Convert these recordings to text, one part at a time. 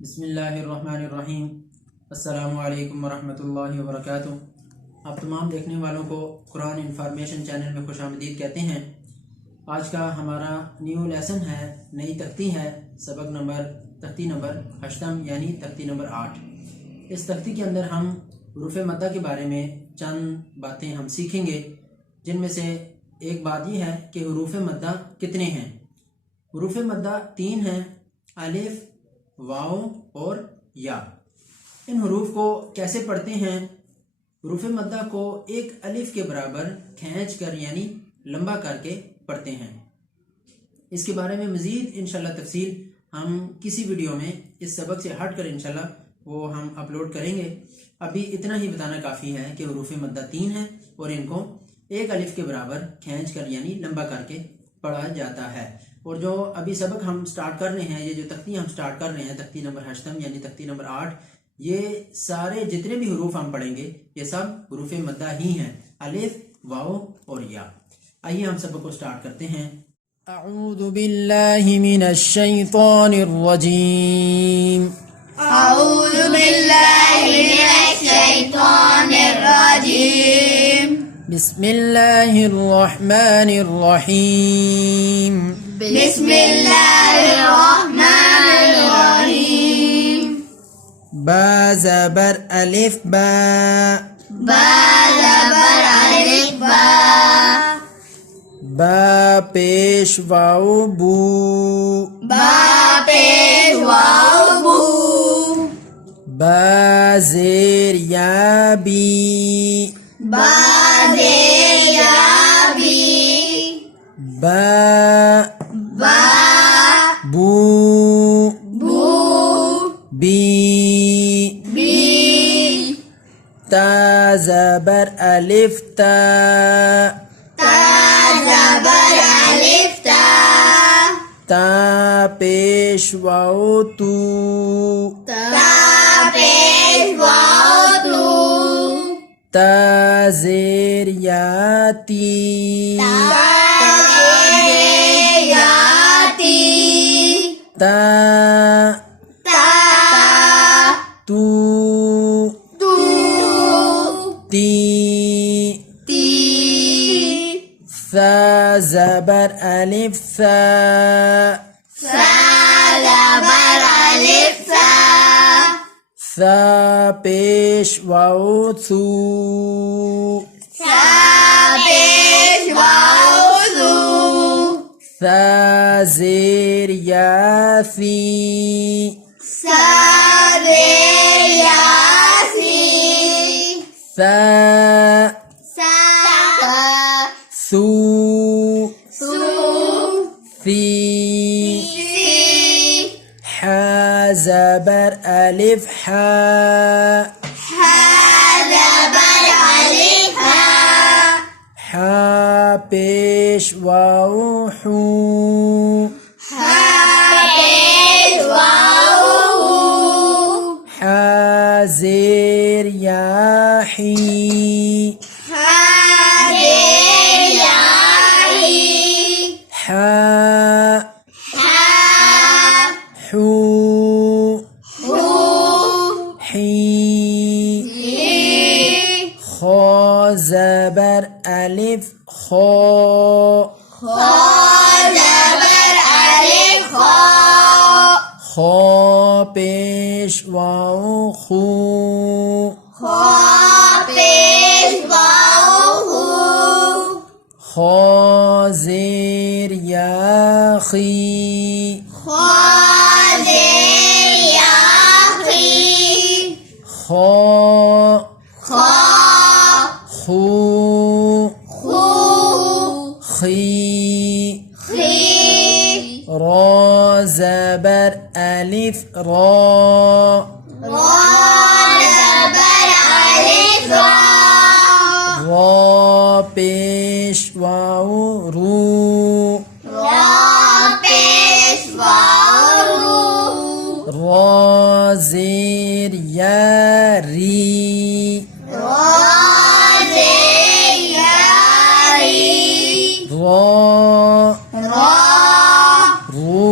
बिस्मिल्लाहिर्रहमानिर्रहीम। अस्सलामु अलैकुम वरहमतुल्लाहि वबरकातुहू। आप तमाम देखने वालों को कुरान इन्फॉर्मेशन चैनल में खुशामदीद कहते हैं। आज का हमारा न्यू लेसन है, नई तख्ती है, तख्ती नंबर 8 यानी तख्ती नंबर 8। इस तख्ती के अंदर हम हुरूफ मद्दा के बारे में चंद बातें हम सीखेंगे, जिनमें से एक बात यह है कि हुरूफ मद्दा कितने हैं। हुरूफ मद्दा 3 हैं, अलिफ, वाव और या। इन हरूफ को कैसे पढ़ते हैं? हुरूफ मद्दा को एक अलिफ के बराबर खींच कर यानी लंबा करके पढ़ते हैं। इसके बारे में मज़ीद इंशाल्लाह तफसील हम किसी वीडियो में इस सबक से हट कर इंशाल्लाह वो हम अपलोड करेंगे। अभी इतना ही बताना काफ़ी है कि हुरूफ मद्दा 3 हैं और इनको एक अलिफ के बराबर खींच कर यानी लंबा करके पढ़ा जाता है। और जो अभी सबक हम स्टार्ट कर रहे हैं, ये जो तख्ती हम स्टार्ट कर रहे हैं, तख्ती नंबर 8 यानी तख्ती नंबर 8, ये सारे जितने भी हुरूफ हम पढ़ेंगे ये सब हुरूफ मद्दा ही हैं, अलिफ, वाव और या। आइए हम सबक को स्टार्ट करते हैं। अऊज़ु बिल्लाहि मिनश शैतानिर रजीम। अऊज़ु बिल्लाहि मिनश शैतानिर रजीम। बिस्मिल्लाहिर रहमानिर रहीम। बिस्मिल्लाहिर रहमानिर रहीम। बा ज़बर अलिफ बा। बा ज़बर अलिफ बा। बा पेश वाव बू। बा पेश वाव बू। बा ज़ेर या बी। बा ज़ेर या बी। बा बा बू बू। बी। बी ता ज़बर अलिफ ता। ता ज़बर अलिफ ता। ता पेश वाव तू। ता पेश वाव तू। ता ज़ेर या ती। ता ज़ेर या ती। ता ता तू तू। ती। ती सा ज़बर अलिफ सा। सा ज़बर अलिफ सा। सा पेश वाव सू। सा पेश वाव सू। सा ज़ेर या सी। सा ज़ेर या सी। सा सा सू सू। सी। सी हा ज़बर अलिफ हा। हा ज़बर अलिफ हा। हा पेश वाव हू। हा पेश वाव हू। हा ज़ेर या ही। हा ज़ेर या ही। हा हा हू हू। ही। ही खो ज़बर अलिफ खो। खो ज़बर अलिफ खो। खो पेश वाव खू। खो पेश वाव हू। खो ज़ेर या खी। खो ज़ेर या खी। खो खो खू खू। खी। खी रो ज़बर अलिफ रो। रो ज़बर अलिफ रो। रो पेश वाव रू। रो पेश वाव रू। रो ज़ेर या री। रो ज़ेर या री। रो रो रू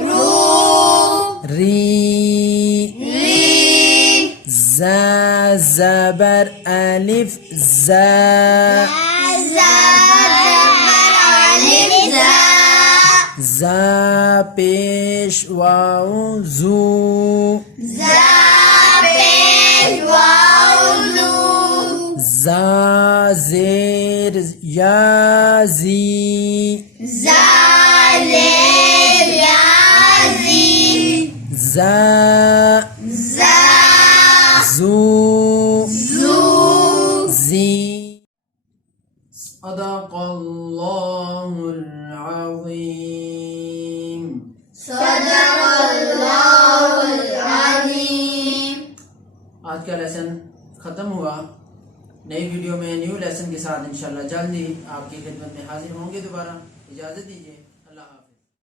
रू। री। ज़बर अलिफ ज़ा ज़ा पेश वाव ज़ू ज़ा ज़ेर या ज़ी ज़ा ज़ू ज़ी। सदक़ल्लाहुल अज़ीम। आज का लेसन ख़त्म हुआ। नई वीडियो में न्यू लेसन के साथ इंशाल्लाह जल्दी आपकी खिदमत में हाजिर होंगे। दोबारा इजाज़त दीजिए।